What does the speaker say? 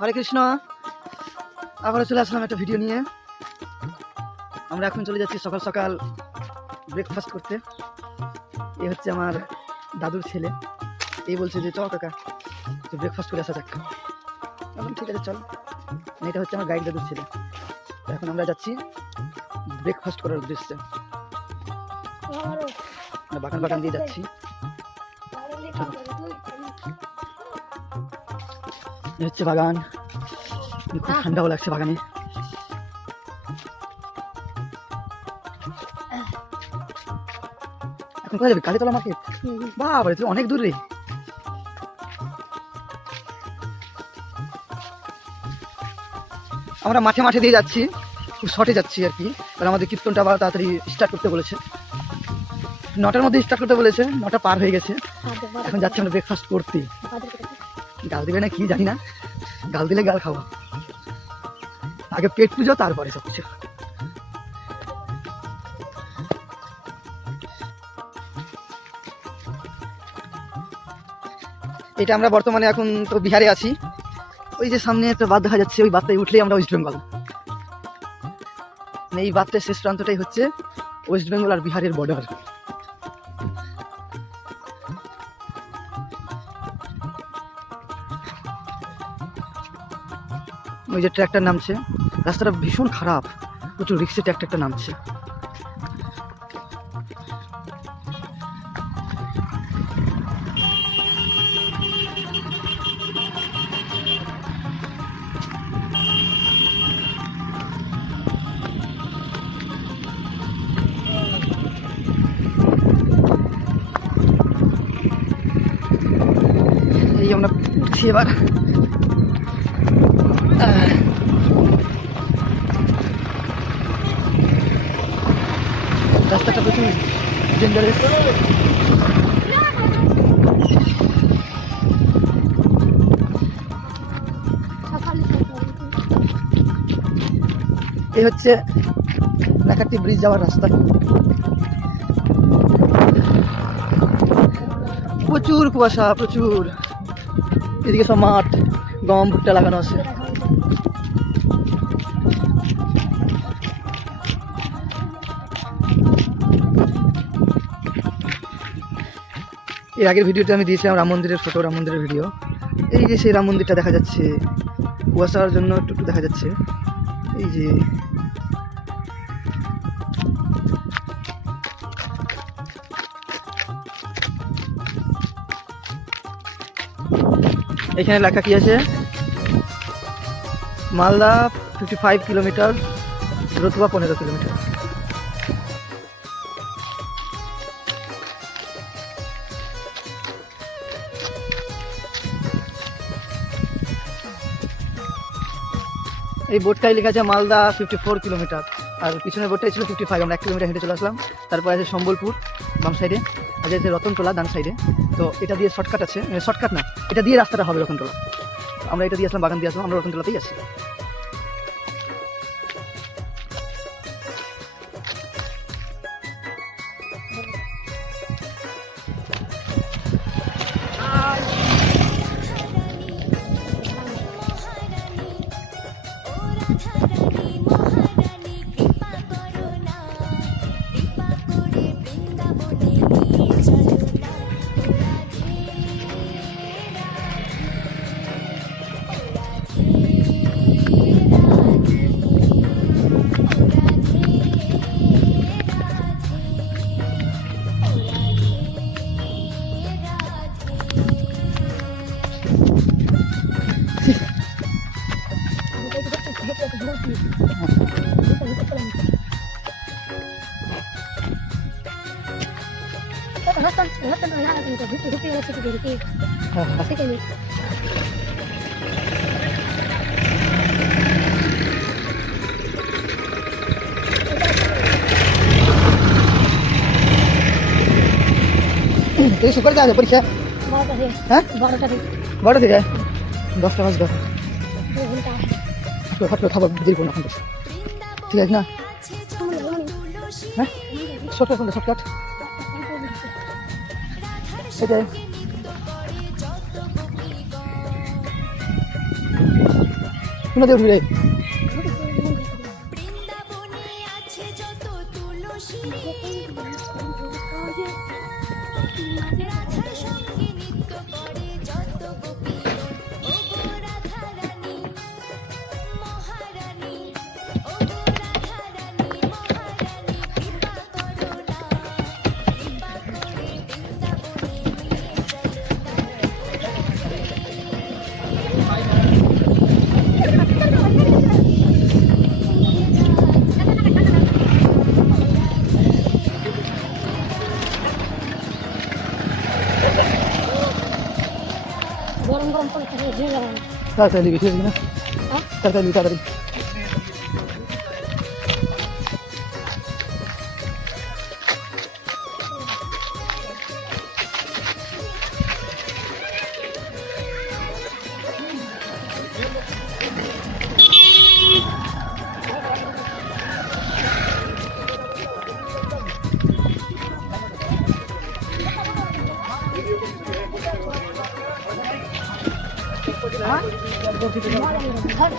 হরে কৃষ্ণ। আবার চলে আসলাম একটা ভিডিও নিয়ে। আমরা এখন চলে যাচ্ছি সকাল সকাল ব্রেকফাস্ট করতে। এই হচ্ছে আমার দাদুর ছেলে। এই বলছে যে চল কাকা তো ব্রেকফাস্ট করে আসা যাক। ঠিক আছে চল। এটা হচ্ছে আমার গাইড দাদুর ছেলে। তো এখন আমরা যাচ্ছি ব্রেকফাস্ট করার উদ্দেশ্যে। বাগান বাগান দিয়ে যাচ্ছি। হচ্ছে বাগান, খুব ঠান্ডাও লাগছে বাগানে। এখন কোথায় যাবি? কালীতলা মার্কেট? বাবা তুই অনেক দূর রে। আমরা মাঠে মাঠে দিয়ে যাচ্ছি, খুব শর্টে যাচ্ছি আর কি। কারণ আমাদের কীর্তনটা আবার তাড়াতাড়ি স্টার্ট করতে বলেছে, 9টার মধ্যে স্টার্ট করতে বলেছে। 9টা পার হয়ে গেছে, এখন যাচ্ছি আমরা ব্রেকফাস্ট করতে। গাল দিবে না কি জানি না, গাল দিলে গাল খাবো। আগে পেট পুজো তারপরে সব কিছু। এটা আমরা বর্তমানে এখন তো বিহারে আছি। ওই যে সামনে একটা বাঁধ দেখা যাচ্ছে, ওই বাঁধটাই উঠলেই আমরা ওয়েস্ট বেঙ্গল। এই বাঁধটার শেষ প্রান্তটাই হচ্ছে ওয়েস্ট বেঙ্গল আর বিহারের বর্ডার। ওই যে ট্র্যাক্টর নামছে, রাস্তাটা ভীষণ খারাপ, প্রচুর রিক্সে ট্র্যাক্টরটা নামছে। এই আমরা উঠছি এবার। রাস্তাটা প্রচুর ডেঞ্জারাস। এই হচ্ছে নাকাটি ব্রিজ যাওয়ার রাস্তা। প্রচুর কুয়াশা, প্রচুর। এদিকে সব মাঠ, গম ভুট্টা লাগানো আছে। এর আগের ভিডিওতে আমি দিয়েছিলাম রাম মন্দিরের ফটো, রাম মন্দিরের ভিডিও। এই যে সেই রাম মন্দিরটা দেখা যাচ্ছে, কুয়াশার জন্য একটু একটু দেখা যাচ্ছে। এই যে এখানে লেখা কি আছে, মালদা 55 কিলোমিটার, রতুয়া 15 কিলোমিটার। এই বোর্ডটাই লেখা আছে মালদা 54 কিলোমিটার, আর পিছনের বোর্ডটাই ছিল 55। আমরা 1 কিলোমিটার হেঁটে চলে আসলাম। তারপর আছে সম্বলপুর বাম সাইডে, আর আছে রতনটোলা ডান সাইডে। তো এটা দিয়ে শর্টকাট আছে, শর্টকাট না, এটা দিয়ে রাস্তাটা হবে রতনটোলা। আমরা এটা দিয়ে আসলাম, বাগান দিয়ে আসলাম, আমরা রতনটোলাতেই আসি। তুই শুক্র যাবে পরীক্ষা? হ্যাঁ 12টা থেকে 10টা বাজবে। হট করে খাবার দেরি করুন এখন, ঠিক আছে না? হ্যাঁ শর্টকাট কোনটা? শর্টকাট সেটাই। কোনটা দিয়ে উঠবি রে? গরম গরম করে খেয়ে দিয়ে যাবেন। তাড়াতাড়ি লিখে ঠিক আছে না? তাড়াতাড়ি তাড়াতাড়ি। হ্যাঁ